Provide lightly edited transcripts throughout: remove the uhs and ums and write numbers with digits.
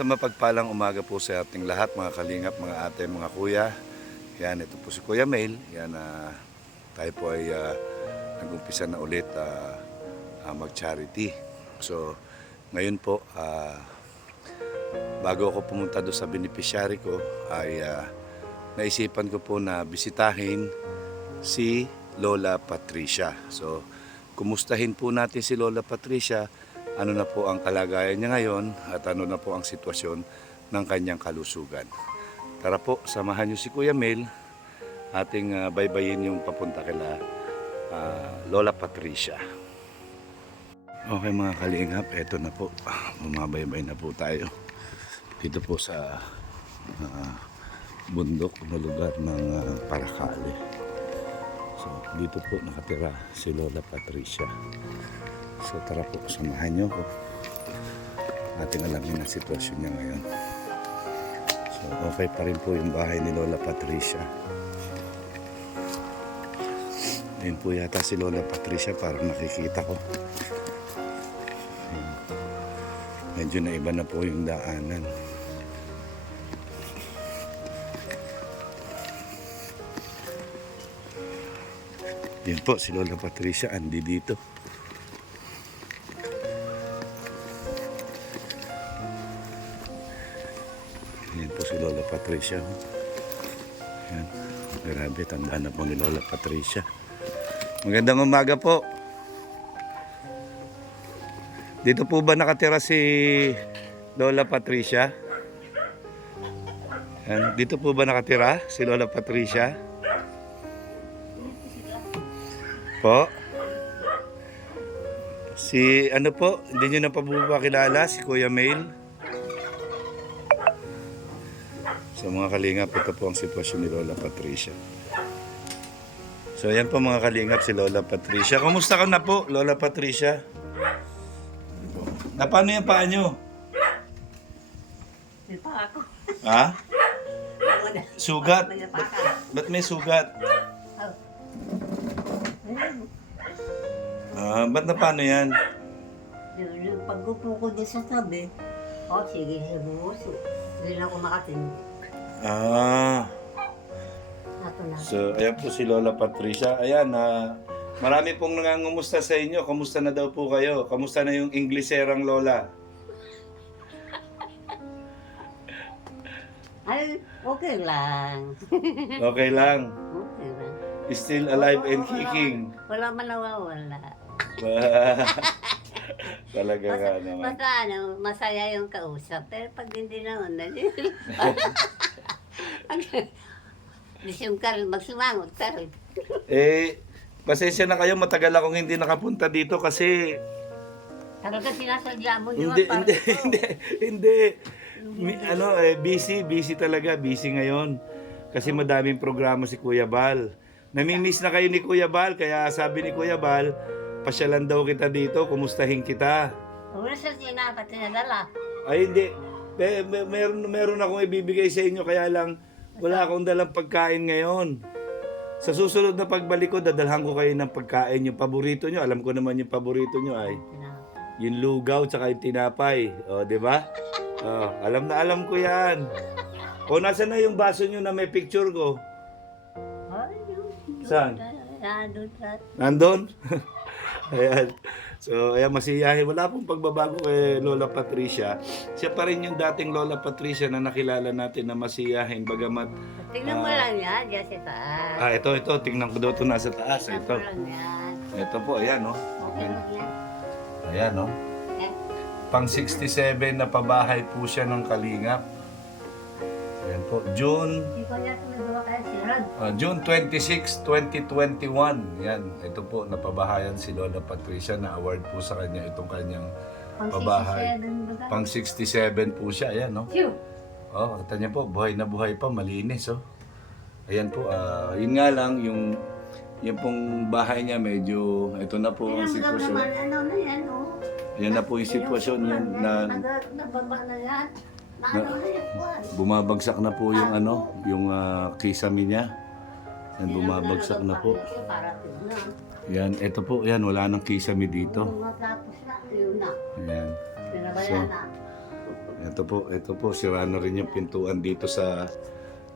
Isang mapagpalang umaga po sa ating lahat, mga kalingap, mga ate, mga kuya. Yan, ito po si Kuya Mail. Yan, tayo po ay nag-umpisa na ulit mag-charity. So, ngayon po, bago ako pumunta doon sa beneficiary ko, ay naisipan ko po na bisitahin si Lola Patricia. So, kumustahin po natin si Lola Patricia, ano na po ang kalagayan niya ngayon at ano na po ang sitwasyon ng kanyang kalusugan. Tara po, samahan niyo si Kuya Mel, ating baybayin yung papunta kila Lola Patricia. Okay mga kalingap, eto na po, bumabaybay na po tayo dito po sa bundok na lugar ng Paracale. So dito po nakatira si Lola Patricia. So tara po, samahan nyo ko. Ating alamin ang sitwasyon niya ngayon. So okay pa rin po yung bahay ni Lola Patricia. Ayun po yata si Lola Patricia, parang nakikita ko. Medyo na iba na po yung daanan. Yan po si Lola Patricia, andi dito. Yan po si Lola Patricia. Yan. Grabe, tanda na po ni Lola Patricia. Magandang umaga po. Dito po ba nakatira si Lola Patricia? Yan. Dito po ba nakatira si Lola Patricia? Po? Si ano po? Hindi nyo na pa kilala si Kuya Mail? So mga kalingap, ito po ang sitwasyon ni Lola Patricia. So ayan po mga kalingap, si Lola Patricia. Kumusta ka na po, Lola Patricia? Na paano yung paa nyo? May pa ako. Ha? Sugat? Ba't may sugat? Ba't na paano yan? Yung pagkupo ko doon sa tabi, sige, buso. Hindi na ako makatindi. Ato na. So, ayan po si Lola Patricia. Ayan, marami pong nangangumusta sa inyo. Kamusta na daw po kayo? Kamusta na yung Ingleserang Lola? Ay, okay lang. Okay lang. Okay lang. Still alive and kicking. Wala man nawawala. Talaga nga naman. Basta masaya yung kausap. Pero pag hindi naman, magsimangot ka rin. Pasensya na kayo, matagal akong hindi nakapunta dito kasi... Talaga sinasadya mo yun. Hindi. Busy talaga, busy ngayon. Kasi madaming programa si Kuya Bal. Namimiss na kayo ni Kuya Bal, kaya sabi ni Kuya Bal, pasyalan daw kita dito, kumustahin kita. Wala sa sinapat sinadala. Ay hindi, meron akong ibibigay sa inyo, kaya lang wala akong dalang pagkain ngayon. Sa susunod na pagbalik ko, dadalhan ko kayo ng pagkain, yung paborito nyo. Alam ko naman yung paborito nyo ay yung lugaw tsaka yung tinapay. O, di ba? Alam na alam ko yan. O, nasa na yung baso nyo na may picture ko? Saan? Nandun? Ayan. So, ayan, masiyahin. Wala pong pagbabago kay Lola Patricia. Siya pa rin yung dating Lola Patricia na nakilala natin na masiyahin. Bagamat... Tingnan mo lang yan, dyan sa taas. Ito. Tingnan ko daw ito nasa taas. Tingnan Ito. mo lang yan. Ito po, ayan, no? Okay lang yan. Ayan, no? Pang 67 na pabahay po siya ng Kalingap. Ayan po. Hindi ko niya tumagawa kaya si Rod. June 26, 2021. Yan, ito po, napabahayan si Lola Patricia. Na-award po sa kanya itong kanyang pabahay. Pang 67 po siya. Ayan, no? Kita niya po, buhay na buhay pa, malinis, oh. Ayan po, yun nga lang, yung pong bahay niya medyo, ito na po ang sitwasyon. Ano na yan, oh. Yan na po yung sitwasyon yun na Nababa na yan. bumabagsak na po yung yung kisame niya. Yan, bumabagsak na po. Yan, ito po, yan, wala nang kisame dito. Matapos na, yun na. Yan. Pinabayan na. Ito po, sira na rin yung pintuan dito sa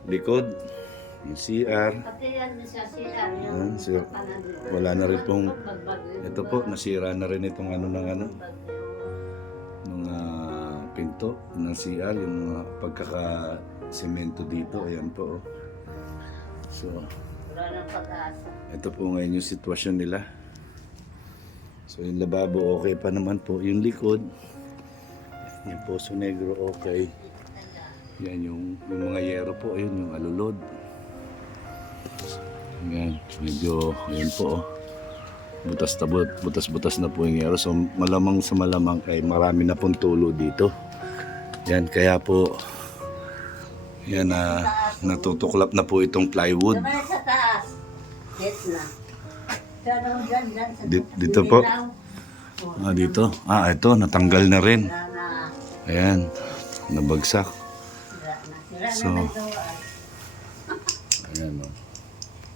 likod. Yung CR. Pati yan sa CR. Yan, wala na rin pong, ito po, nasira na rin itong ng mga pinto ng CR, yung mga pagkakasemento dito. Ayan po. So, Wala nang pag-asa. ito po ngayon yung sitwasyon nila. So, yung lababo okay pa naman po. Yung likod, yung Poso Negro okay. Yan yung mga yero po, ayun yung alulod. Yan, medyo, ayun po. Butas-butas na po yung yero. So malamang sa malamang ay marami na pong tulo dito. Yan, kaya po, yan natutuklap na po itong plywood. Sabay sa taas. Yes na. Pero dyan sa Dito po. Dito. Ito, natanggal na rin. Wala na. Ayan, nabagsak. Sira na. Sira So, na nagawa. ayan o.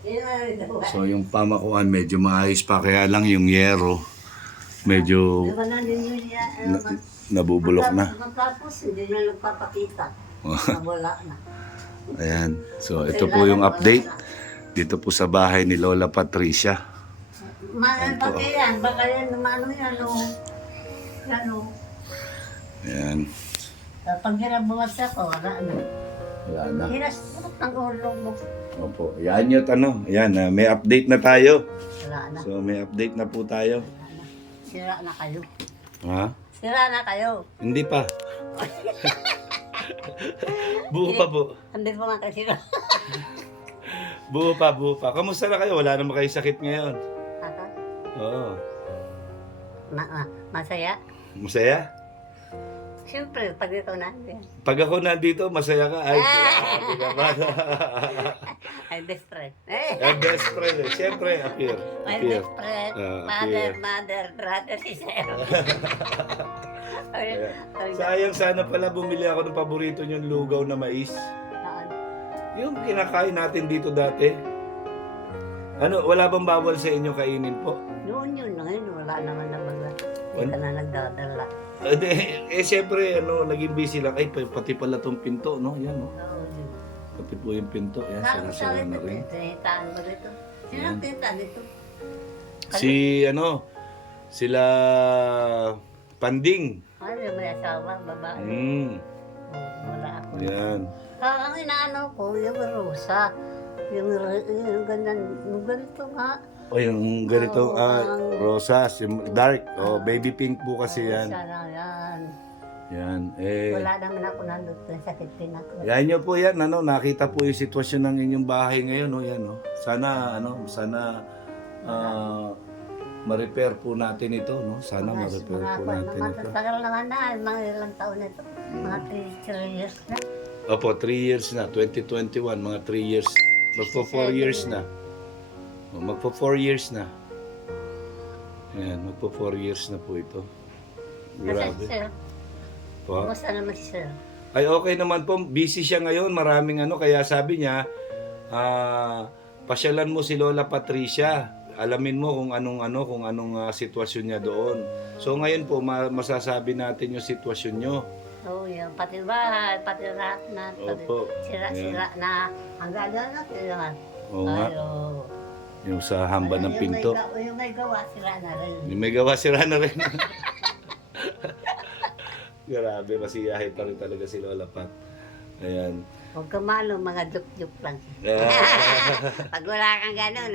Sira na nagawa. So yung pamakuan medyo maayos pa, kaya lang yung yero medyo Wala na din yun yan. nabubulok na. Matapos, hindi na nagpapakita. Wala na. Ayan. So ito po yung update dito po sa bahay ni Lola Patricia. Mahal pa yan. Baka yan, ano yan, o. Yan, o. Ayan. Pag ginabuhat ako, wala na. Wala na. Hinas ang ulo mo. Opo. Yan yung Ayan, may update na tayo. Wala na. So may update na po tayo. Sira na kayo. Ha? Sira na kayo. Hindi pa. Buo pa po. Hindi pa nga kasi sira. Buo pa. Kamusta na kayo? Wala naman kayo sakit ngayon. Ako? Oo. Masaya? Masaya? Siyempre, pag ito na. Pag ako nandito, masaya ka. Ay, grabe naman. Ay, best friend. Best friend eh. Siyempre, appear. My Appear. best friend. Appear. Mother, brother, sister. Sayang, sana pala bumili ako ng paborito niyong lugaw na mais. Yung kinakain natin dito dati. Ano, wala bang bawal sa inyo kainin po? Noon yun, ngayon wala naman na mga. Hindi ka na nagdadala. Siyempre, naging busy lang. Ay, pati pala tong pinto, no? Yan, no? Oo, yun. Pati po yung pinto. Yan, sira-sira na rin. Tinitaan mo dito. Sinang tinta dito? Sila Panding. Ano yung may asawa, babae? Wala ako. Yan. Ang inaano ko, yung rosa. Yung ganito nga. O yung ganito, rosas, yung dark. Baby pink po kasi yan. Sana yan. Yan. Wala naman ako nandun. Sakit din ako. Yan nyo po yan, nakita po yung sitwasyon ng inyong bahay ngayon, yan, Sana, ma-repair po natin ito, no? Sana ma-repair po natin ito. Tagal naman na, mga ilang taon na ito. Mga 3 years na. Opo, 3 years na, 2021, mga 3 years. Magpo 4 years na. Magpo 4 years na. Yan, magpo 4 years na po ito. Grabe. Sir, Po. kumusta naman si Sir? Ay, okay naman po. Busy siya ngayon. Maraming kaya sabi niya, pasyalan mo si Lola Patricia. Alamin mo kung anong sitwasyon niya doon. So ngayon po, masasabi natin yung sitwasyon niyo. Oo, yan. Pati bahay, pati lahat na. Opo. Sira-sira na. Ang gano'n na sila. Oo nga. Yung sa hamba ng pinto. Yung may gawa, sira na rin. Yung may gawa, sira na rin. Grabe, masiyahin pa rin talaga si Lola Pat. Ayan. Huwag ka malo, mga juk-juk lang. Pag wala kang gano'n,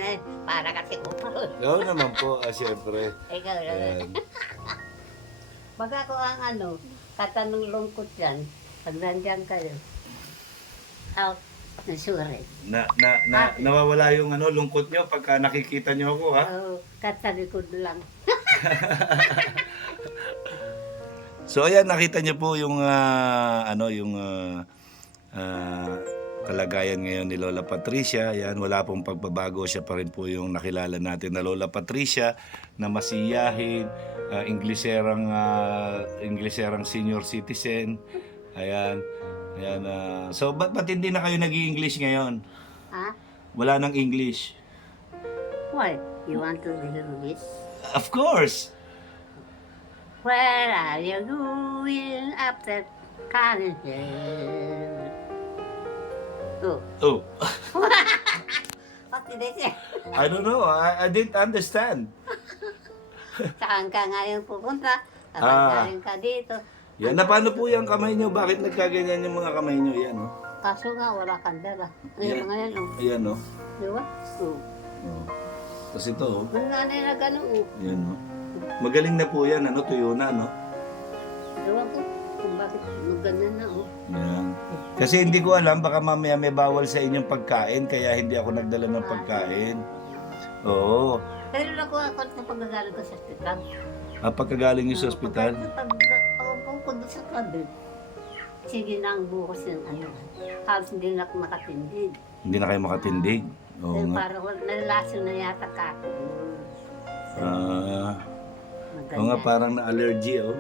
para kasi kupal. Oo naman po, siyempre. Ikaw naman. Ayan. Pag ako ang katanong lungkot yan, pag nandiyan kayo, out, nasure. Nawawala yung lungkot nyo pagka nakikita nyo ako, ha? Oo, katalikod lang. So ayan, nakita niyo po yung kalagayan ngayon ni Lola Patricia. Ayan, wala pong pagbabago, siya pa rin po yung nakilala natin na Lola Patricia na masiyahin, Ingleserang senior citizen. Ayan. So ba't hindi na kayo nag-i-English ngayon? Ha? Wala nang English. Why? You want to hear this? Of course. Where are you going after Kanin. Oh. Oh, Pati din siya. I don't know. I didn't understand. Saan ka ngayon pupunta? Kapag Ah. galing ka dito. Yan, na paano po yung kamay nyo? Bakit nagkaganyan yung mga kamay nyo? Yan, oh. Kaso nga, wala kang dala. Yan. Ayun mga yan, oh. Ayan, oh. Di ba? Oh. Oh. Tapos ito, oh. Kung nga na gano'n, oh. Yan, oh. Magaling na po yan, ano? Tuyo na, no? Ewan ko kung bakit ganyan na, oh. Yan. Kasi hindi ko alam, baka mamaya may bawal sa inyong pagkain, kaya hindi ako nagdala ng pagkain. Oo. Pero nakuha ko na pagkagaling ko sa hospital. Pagkagaling nyo sa ospital? Pag-upo ko doon sa kabit, sige na ang bukas yung ano. Halos hindi na ako makatindig. Hindi na kayo makatindig? Oo Pero nga. parang nalalasyon na yata ka ako. Oo nga, parang na-allergy, oh.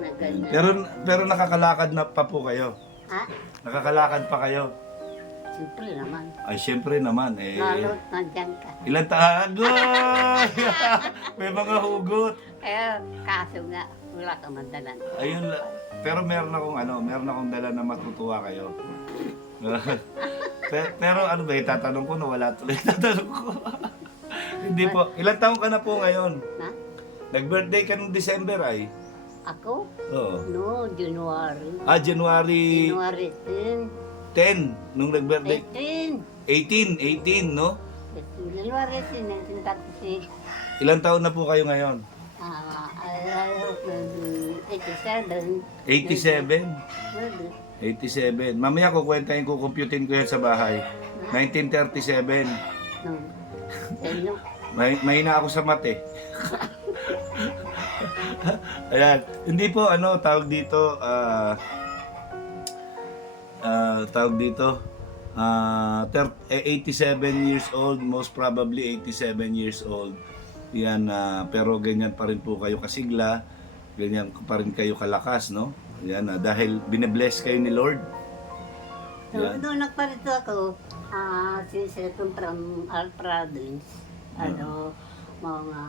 Na ganyan. Pero nakakalakad na pa po kayo? Ha? Nakakalakad pa kayo? Siyempre naman. Ay, syempre naman, eh. Lalo nandyan ka. Ilan tagoy! May mga hugot. Kaya kaso nga, wala kang mandalan. Ayun, pero meron akong dala na matutuwa kayo. pero ano ba, itatanong ko na wala tuloy tatanong ko. Hindi po. Ilan taon ka na po ngayon? Ha? Nag-birthday ka nung December ay? Ako? Oo. No, January. January January 10 nung nag-birthday. 18. 18, no? January 10, 1936. Ilan taon na po kayo ngayon? 87. 87? Pwede. 87. Mamaya kukwentahin ko, computin ko yan sa bahay. 1937. No. Ano? Mahina ako sa mate. Ayan. Hindi po, tawag dito, tawag dito, 87 years old, most probably 87 years old. Yan, pero ganyan pa rin po kayo kasigla, ganyan pa rin kayo kalakas, no? Yan, dahil bine-bless kayo ni Lord. Yan. Doon nagparito ako, since I'm from our province, mga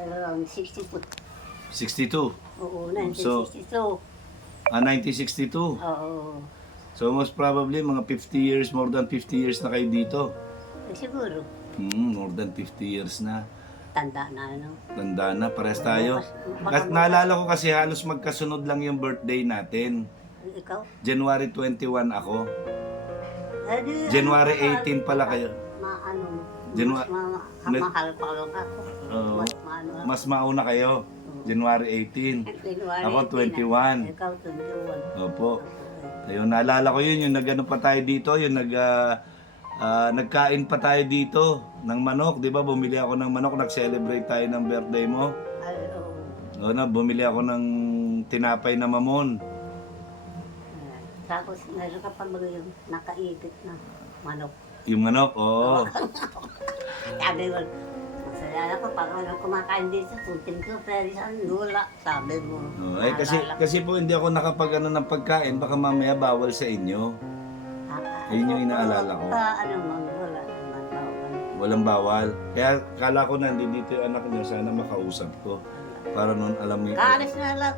around 60 foot. 62. Oo, 1962. 1962. Oo. So most probably mga 50 years, more than 50 years na kayo dito. Siguro, More than 50 years na. tanda na, ano. Tanda na, pares tayo. At naalala ko kasi halos magkasunod lang yung birthday natin. Ikaw? January 21 ako. Di, January 18 pala kayo. Ano, Med- mahal pa lang ako. Oo. Mas maano ako. Mas mauna kayo. January 18. January Ako 18. 21. Ikaw 21. Opo. Ayun, naalala ko yun, yung nagano pa tayo dito, yung nagkain pa tayo dito ng manok, di ba? Bumili ako ng manok, nag-celebrate tayo ng birthday mo. Ay, oo. O na, bumili ako ng tinapay na mamon. Tapos meron ka pa ba yung nakaipit na manok? Yung manok, oo. Sabi mo, masaya ako pag kumakain dito, putin ko, pero saan lula, sabi mo. Oh, ay kasi po hindi ako nakapag ng pagkain, baka mamaya bawal sa inyo. Ayun yung inaalala ko. Ano man, wala naman bawal. Walang bawal. Kaya kala ko nandito yung anak niya, sana makausap ko. Para noon alam mo Kaalis na lang,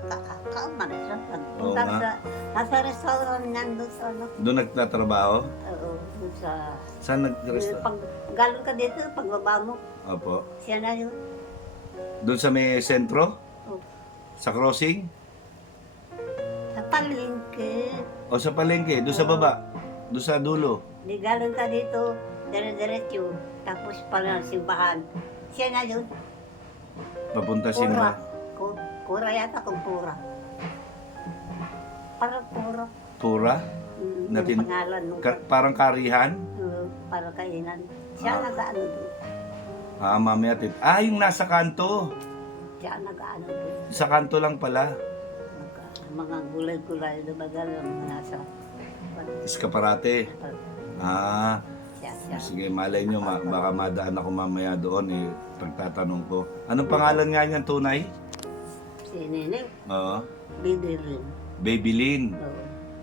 kamalis na. Oo Punta nga. sa, nasa restaurant nandun sa ano. doon nagtatrabaho. Oo, dun sa... Saan nag-restaurant? Pag galing ka dito, pagbaba mo, Opo. siya na yun. Doon sa may sentro? Oh, Sa crossing? sa palengke. O sa palengke? Doon sa baba? Doon sa dulo? Di galing ka dito, dire-diretso. Tapos pala simbahan. Siya na yun. Papunta Pura. simba? Pura yata kung pura. Parang pura. Pura? Natin- Yung pangalan nung Parang karihan? para kainan. Siya nag-ano doon. Mamaya tit. Yung nasa kanto. Siya nag-ano doon. Sa kanto lang pala. Mga gulay-gulay na bagal ang nasa. Iskaparate. Siya. Sige, malay nyo, baka madaan ako mamaya doon pagtatanong ko. Anong pangalan nga niyan tunay? Si Neneng, Oo. Bidilin. Babylin. Oo.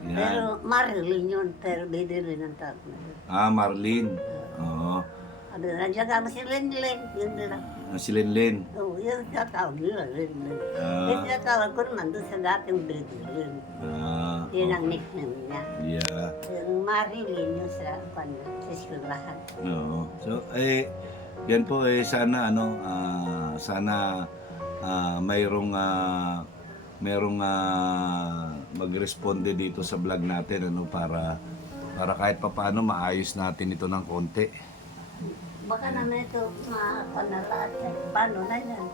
Yan. Pero Marilyn yun, pero Bidilin ang tawag na yun. Marlene. Oo. Ano, nandiyan ka mo si Lenlen. Yun din lang. Si Lenlen. Oo, yung tinatawag nila rin. Ah. Yung tinatawag ko naman doon sa dating breeder rin. Yun ang nickname niya. Yeah. Yung Marilyn yung sa kanya, sa eskwelahan. Oo. So, yan po sana sana mayroong magresponde dito sa vlog natin para kahit papaano maayos natin ito ng konti. Baka naman ito mapanalaat. Paano na yan?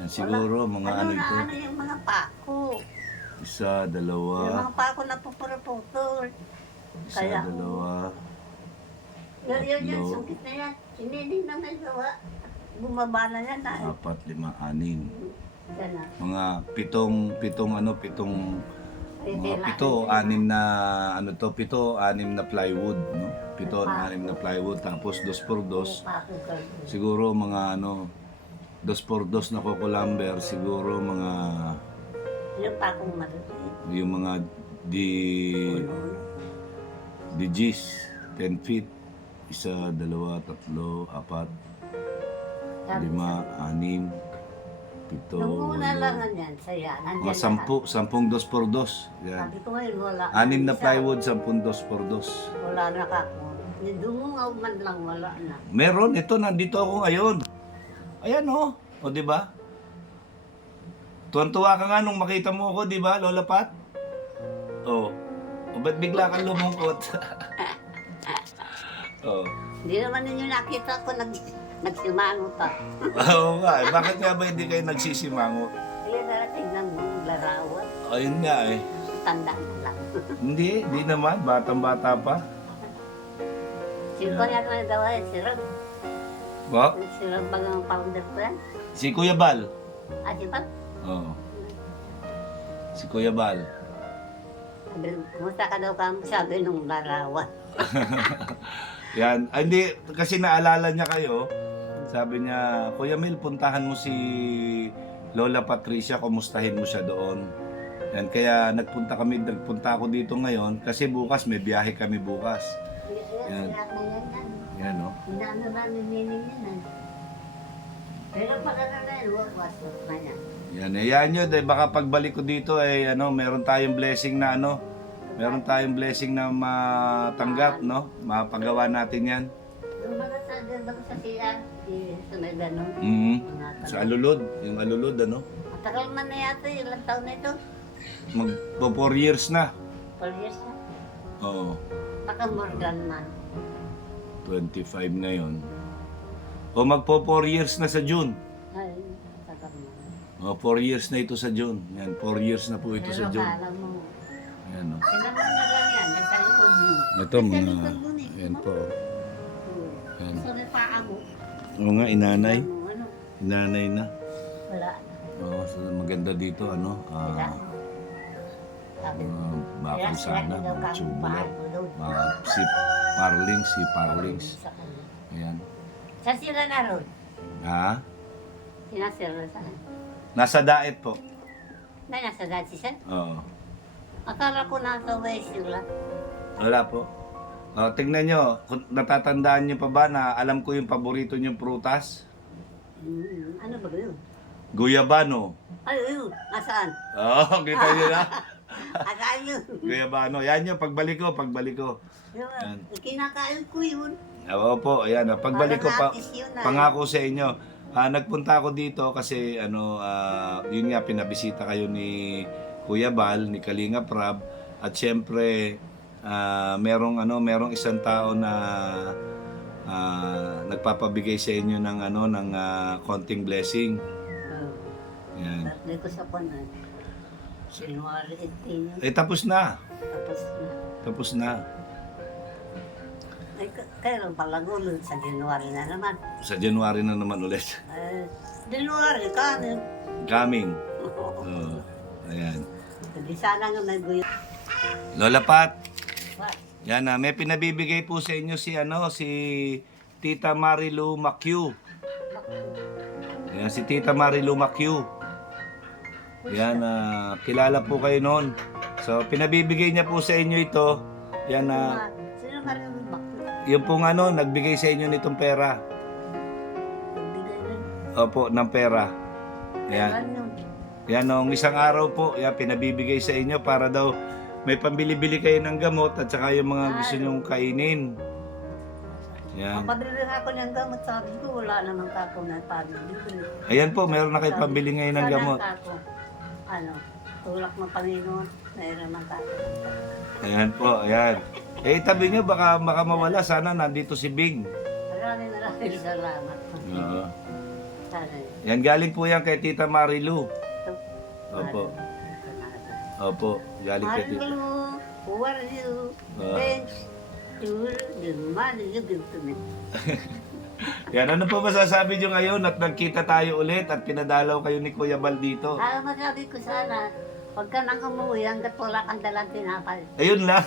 Yan, siguro mga ano ito. Ano yung mga pako? Isa, Yung dalawa, mga pako na pupura-putol. isa, dalawa, Yun, tatlo, sungkit na yan. Siniling na may gawa. Bumaba na yan na. 4, 5, 6. Yan na. Mga pitong mga 7, 6 na pito, 6 na plywood, no? 7, 6 na plywood tapos 2x2. Pako ka. Siguro mga 2x2 na kukulamber, siguro mga Yung pakong maliliit. yung mga DGs 10 feet. Isa, dalawa, tatlo, 4, 5, 6, 7, Nung una lang yan, saya. mga 10 2x2. Yan. Sabi ko ngayon, wala. 6 na Isa, plywood, 10 2x2. Wala na kako. Dungungaw man lang, wala na. Meron, ito, nandito ako ngayon. Ayan o, di ba? Tuwan-tuwa ka nga nung makita mo ako, di ba, Lola Pat? O ba't bigla kang lumungkot? Hindi naman ninyo nakita ko nagsimango pa. Oo nga, bakit nga ba hindi kayo nagsisimango? Kaya narating ng larawan. Ayun nga Tanda na lang. Hindi naman, batang-bata pa. Sino niya ko na daw ay sirap. Ba? Sirap bagang founder ko yan. Si Kuya Bal. Di ba? Oo. Si Kuya Bal. Sabi, kumusta ka daw ka? Sabi nung larawan. Yan. Ay, hindi, kasi naalala niya kayo. Sabi niya, Kuya Mel, puntahan mo si Lola Patricia, kumustahin mo siya doon. Yan, kaya nagpunta ako dito ngayon kasi bukas may biyahe kami bukas. Yan. Yan, no? Hinano na nininig yan. Pero pag ano na yun, wasok na yan. Yan, yan yun. Baka pagbalik ko dito meron tayong blessing na meron tayong blessing na matanggap, no? Mapagawa natin yan. Yung mga sa CR, sa may ganun. Sa alulod, yung alulod, Matagal man na yata, ilang taon na ito. Magpo 4 years na. 4 years na. Oo, Baka more than man. 25 na yon. O magpo 4 years na sa June. Ay, tagal mo. O 4 years na ito sa June. Yan, 4 years na po ito sa Pero June. kala mo, Yan, no? kailan mo na lang yan, nasa likod mo. Ito, Nasa mga, likod mo eh. yan po. Yan. Sa may paa mo. Oo nga, inanay. Ano, Inanay na. wala na. Oo, so maganda dito, Wala. Sabi mo. bakal sana, daw mga kang tubular. paa mo doon. Si Parlings. Sa kanya. Ayan. Sa sila na ron. Ha? Sinasira sa Nasa daet po. na nasa dati siya. Oo. Akala ko nasa way sila. Wala po. Tingnan nyo, kung natatandaan nyo pa ba na alam ko yung paborito nyong prutas? Ano ba yun? Guyabano. Ay, yun. Nasaan? Oo, kita nyo na. Nasaan yun? Guyabano. Yan yun, pagbalik ko. Yun, Yan. kinakain ko yun. Oo po, ayan. Pagbalik ko, Parang atis yun, pangako sa inyo. Nagpunta ako dito kasi yun nga, pinabisita kayo ni Kuya Bal, ni Kalinga Prab. At syempre, merong isang tao na nagpapabigay sa inyo ng konting blessing. Yan. Birthday ko sa Panan. January 18 yun. Tapos na. Tapos na. Ay, kailan pala ulit? Sa January na naman. Sa January na naman ulit. January, kanin. Coming. Ayan. Hindi sana nga nag-guyo. Lola Pat, What? yan may pinabibigay po sa inyo si Tita Marilu Macue. Yan, si Tita Marilu Macue. Yan, kilala po kayo noon. So, pinabibigay niya po sa inyo ito. Yan, Sino marunong bakit? yung pong nagbigay sa inyo nitong pera. Nagbigay na. Opo, ng pera. Yan. Ano? Yan, nung isang araw po, yan, pinabibigay sa inyo para daw may pambili-bili kayo ng gamot at saka yung mga gusto nyong kainin. Yan. Pabili ako ng gamot, sabi ko, wala namang kako na pabili. Ayan po, meron na kayo pambili ngayon ng gamot. Kako, ano, tulak ng Panginoon, mayroon naman kako. Ayan po, ayan. Eh, tabi nyo, baka mawala. Sana nandito si Bing. Maraming salamat. Oo. Sana yun. Yan, galing po yan kay Tita Marilu. Ito. Opo. Opo, galing kay Tita. Marilu, who are you? Ah. Thanks to the money you give to me. Yan, ano po masasabi nyo ngayon at nagkita tayo ulit at pinadalaw kayo ni Kuya Bal dito? Masabi ko sana, huwag ka nang umuwi hanggat wala kang dalang tinapay. Ayun lang.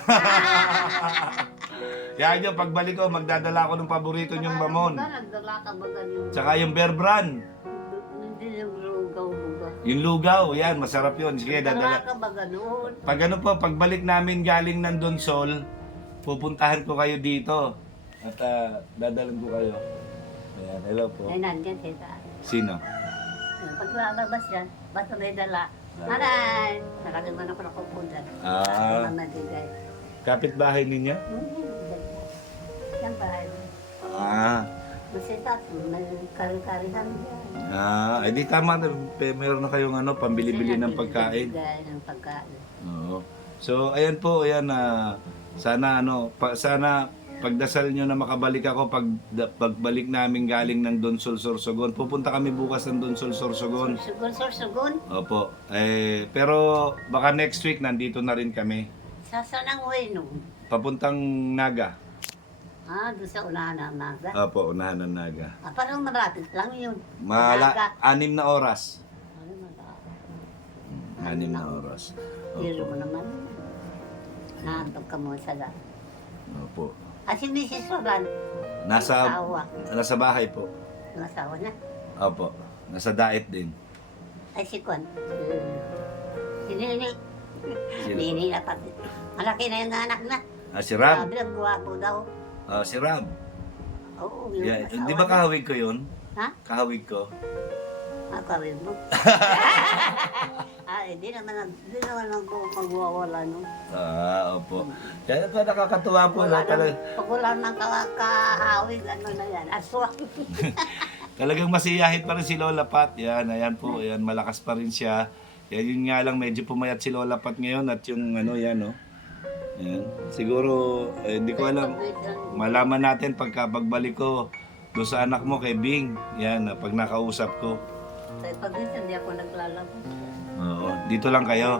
Yan nyo, pagbalik ko, magdadala ako ng paborito nyong mamon. Nagdala ka ba ganun? Tsaka yung bear brand. Hindi yung lugaw-lugaw. Yung lugaw, yan, masarap yun. Sige, Nagdala dadala. ka ba ganun? Pag ano po, pagbalik namin galing ng Donsol, pupuntahan ko kayo dito. At dadalan ko kayo. Ayan, hello po. Ay, nandiyan kita. Sino? Pag lalabas yan, basta may dala. Aray! Nakaliman ako na kupundan. Ah. Mamagigay. Kapit-bahay ninyo? Yan bahay. Ah. Masitat, may kari-karihan yan. Ah, edi tama na. Meron na kayong ano, pambili-bili ng pagkain. Bigay ng pagkain. Oo. So, ayan po, ayan sana ano, sana pagdasal nyo na makabalik ako pagbalik namin galing ng Donsol Sorsogon. Pupunta kami bukas ng Donsol Sorsogon. Sugon? Opo. Pero baka next week nandito na rin kami. Saan ang way no? Papuntang Naga. Doon sa unahan ng maga. Opo, unahan ng Naga. Parang malapit lang yun. Naga. 6 na oras. Ano malapit? 6 na oras. Hiro Opo. mo naman. Naantok ka mo sa daan. Opo. Si Mrs. Rogan, Nasa bahay po. yung asawa niya. Opo. Nasa diet din. Ay, si Kwan. Si Nini. Sino? Nini na pati. Malaki na yung anak na. Si Rab. Sabi ang guwapo daw. Si Rab. Oo, yung Yeah. asawa Di ba niya. kahawig ko yun? Ha? Kahawig ko. Kawin mo. Hindi naman magwawala no. Opo. Kaya pa nakakatuwa po. Wala Talagang, pag wala nang kahawig, ano na yan, aswang. talagang masiyahin pa rin si Lola Pat. Yan, ayan po. Ayan, malakas pa rin siya. Yan, yun nga lang, medyo pumayat si Lola Pat ngayon at yung ano, yan, no? Yan. Siguro, hindi ko alam. Malaman natin pagkapagbalik ko doon sa anak mo kay Bing. Yan, pag nakausap ko. Pag hindi ako naglalabas. Oo, dito lang kayo.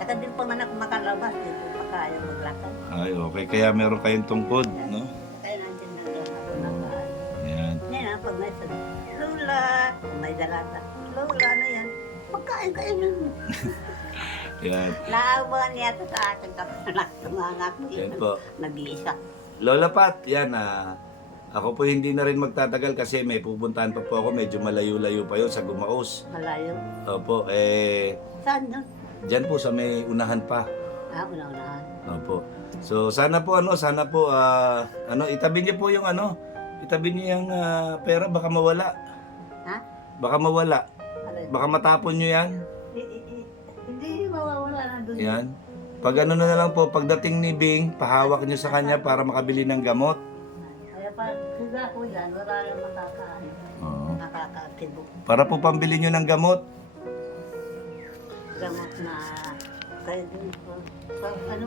Saka din pa man ako makalabas, dito pa kaya maglakad. Ay, okay. Kaya meron kayong tungkod, no? Kaya nandiyan na lang ako nakaan. Yan. Yan ang pag may sabi, Lola, kung may dalata, Lola na yan, pagkain kayo nun. Yan. Naawa niya ito sa akin kapanak, tumangak mo Yan yun. po. Nag-iisa. Lola Pat, yan ako po hindi na rin magtatagal kasi may pupuntahan pa po ako. Medyo malayo-layo pa yun sa Gumaos. Malayo. Opo, Saan nun? dyan po sa may unahan pa. Una-unahan. Opo. So sana po itabi niyo po yung itabi niyo yung pera baka mawala. Ha? Baka mawala. Alin? Baka matapon niyo yan. Hindi mawawala na doon. Yan. Pag ano na lang po, pagdating ni Bing, pahawak niyo sa kanya para makabili ng gamot. Kaya pag siga ko yan, wala nang makakaano. Oo. Nakakatibo. Para po pambili niyo ng gamot. Gamot na kaya din po. Ano?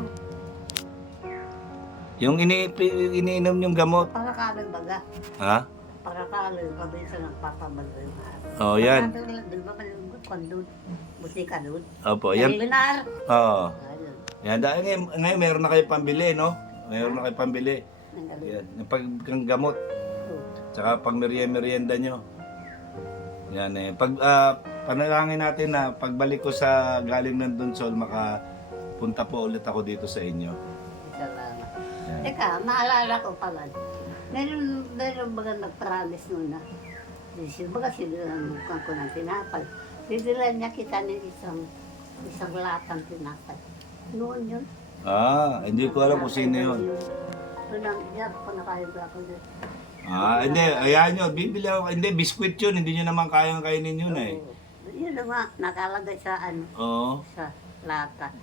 Yung iniinom yung gamot. Pakakalan baga. Ha? Pakakalan baga sa nagpapabalo yung araw. Oh, yan. Di ba malungkot kung doon? Buti ka doon. Opo, yan. Nalilunar. Oo. Ayun. Yan, dahil ngayon meron na kayo pambili, no? Meron na kayo pambili. Nangalit. Yan, yung pang gamot. Tsaka pang merienda nyo. Yan panalangin natin na pagbalik ko sa galing ng Donsol, makapunta po ulit ako dito sa inyo. Salamat. Yan. Teka, maalala ko pala. Meron baga nag-promise nun na. Baga sinubukan ko ng tinapay. Bibilan niya kita ng isang latang tinapay. Noon yun. Hindi ko alam kung sino yun. Doon ang iyak ko nakayag ako dito. Hindi. Ayan nyo. Bibili ako. Hindi, biskwit yun. Hindi nyo naman kayang kainin yun eh. Yun na nga, nakalagay sa ano, Oo. sa lata.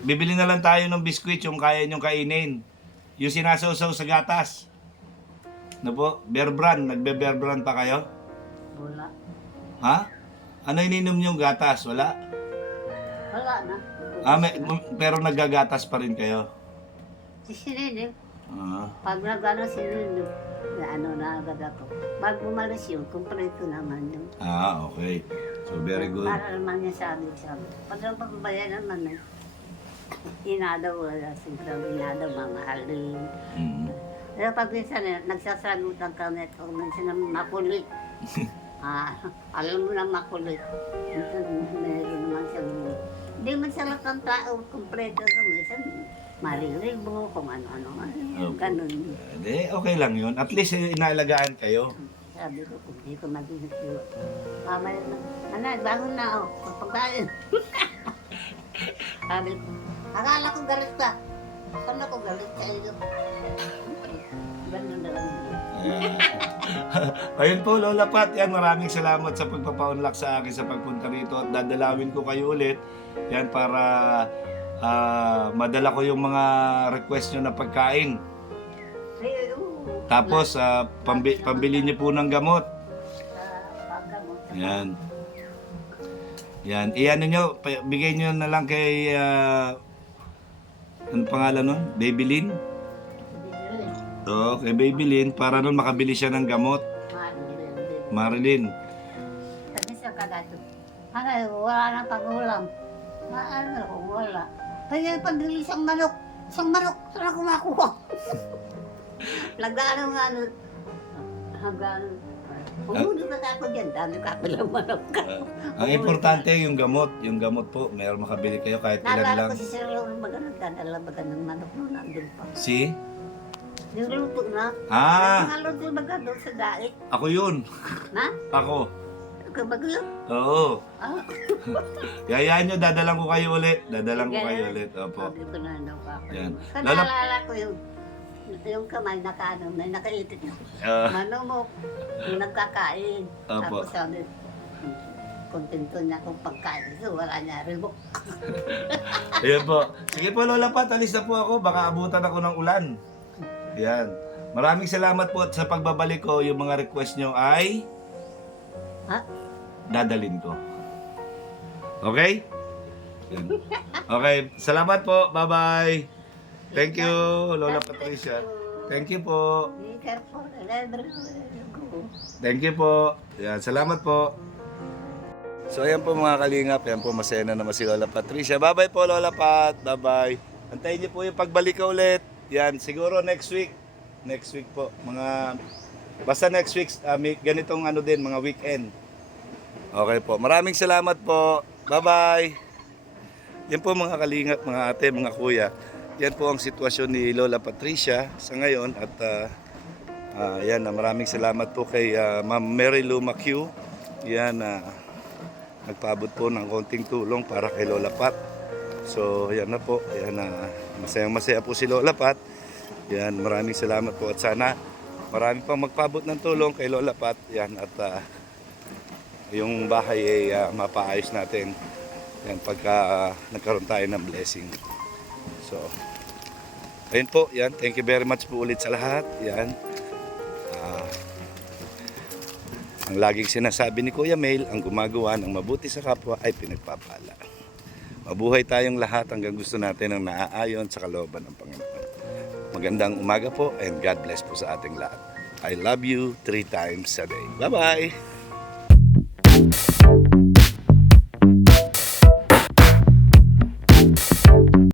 Bibili na lang tayo ng biskwit yung kaya nyong kainin. Yung sinasawsaw sa gatas. Ano po? Bear Brand. Nagbe-Bear Brand pa kayo? Wala. Ha? Ano ininom yung gatas? Wala? Wala na. Pero naggagatas pa rin kayo? Si Sinini, Ah. pag nagano Sinini, na ano na agad ako. Pag umalis yun, kumpleto naman yun. Okay. So, very good. Para naman niya sabi. Pag ang pagbabayan naman eh, inadaw, wala. Siyempre, inadaw, mamahalin. Mm. Pero pag minsan, nagsasagutan kami at kung minsan na makulit. Alam mo na makulit. Minsan, meron naman siya. Hindi man siya lahat ng tao, kumpleto ko. Minsan, mariribo, kung ano-ano. Ganun. Hindi, okay lang yun. At least inaalagaan kayo. Sabi ko, kung di ko mag-ingat yun. Mamaya na, anak, bangon na ako. Pagpagkain. Sabi ko, akala ko galit ka. Saan ako galit ka iyo? Ganun na lang yun. Ayun po, Lola Pat, yan, maraming salamat sa pagpapaunlak sa akin sa pagpunta rito at dadalawin ko kayo ulit. Yan para madala ko yung mga request nyo na pagkain. Ay, oo. Tapos, pambili nyo po ng gamot. Pagkamot. Yan. Yan. Iyan nyo, bigay nyo na lang kay, ano pangalan nun? Babylin? Oo, kay Babylin para nun makabili siya ng gamot. Marilyn. Sabi siya kagato. Ay, wala nang pag-ulam. Ano, wala. Kaya pag-bili isang manok, saan ako makuha? Nagano nga, hanggang, humuli ba ako dyan? Dami ka palang manok ka. Ang importante yung gamot po, mayroon makabili kayo kahit ilan Naalala lang. ko si Sir Lawrence baga nagdadala baga ng manok no, nandun pa. Si? Yung luto na. Ah! Yung luto baga doon sa daig. Ako yun. Na? Ako. Ikaw baga yun? Oo. Ah. Yayaan nyo, dadalang ko kayo ulit. Dadalang ko kayo ulit. Opo. Sabi ko na ano pa. Yan. Sa naalala ko yung kamay nakaano, may nakaitit yung manumok. Yung nagkakain. Opo. Tapos sabi, kontento niya kung pagkain. So wala niya rin. Ayan po. Sige po, Lola Pat, alis na po ako. Baka abutan ako ng ulan. Yan. Maraming salamat po at sa pagbabalik ko, yung mga request nyo ay Ha? dadalin ko. Okay? Yan. Okay. Salamat po. Bye-bye. Thank you, Lola Patricia. Thank you po. Be careful. Go. Thank you po. Yan. Salamat po. So ayan po mga kalingap. Ayan po masaya na naman si Lola Patricia. Bye-bye po, Lola Pat. Bye-bye. Antayin niyo po yung pagbalik ko ulit. Yan. Siguro next week. Next week po. Basta next week, may ganitong ano din, mga weekend. Okay po. Maraming salamat po. Bye-bye. Yan po mga kalingap, mga ate, mga kuya. Yan po ang sitwasyon ni Lola Patricia sa ngayon. At yan, maraming salamat po kay Ma'am Mary Lou Macue. Yan, nagpaabot po ng konting tulong para kay Lola Pat. So, yan na po. Yan, masayang-masaya po si Lola Pat. Yan, maraming salamat po at sana marami pang magpaabot ng tulong kay Lola Pat. Yan, at yung bahay ay mapaayos natin. Yan, pagka nagkaroon tayo ng blessing. So, ayun po, yan. Thank you very much po ulit sa lahat. Yan. Ang laging sinasabi ni Kuya Mel, ang gumagawa ng mabuti sa kapwa ay pinagpapala. Mabuhay tayong lahat hanggang gusto natin ang naaayon sa kalooban ng Panginoon. Magandang umaga po and God bless po sa ating lahat. I love you 3 times a day. Bye-bye!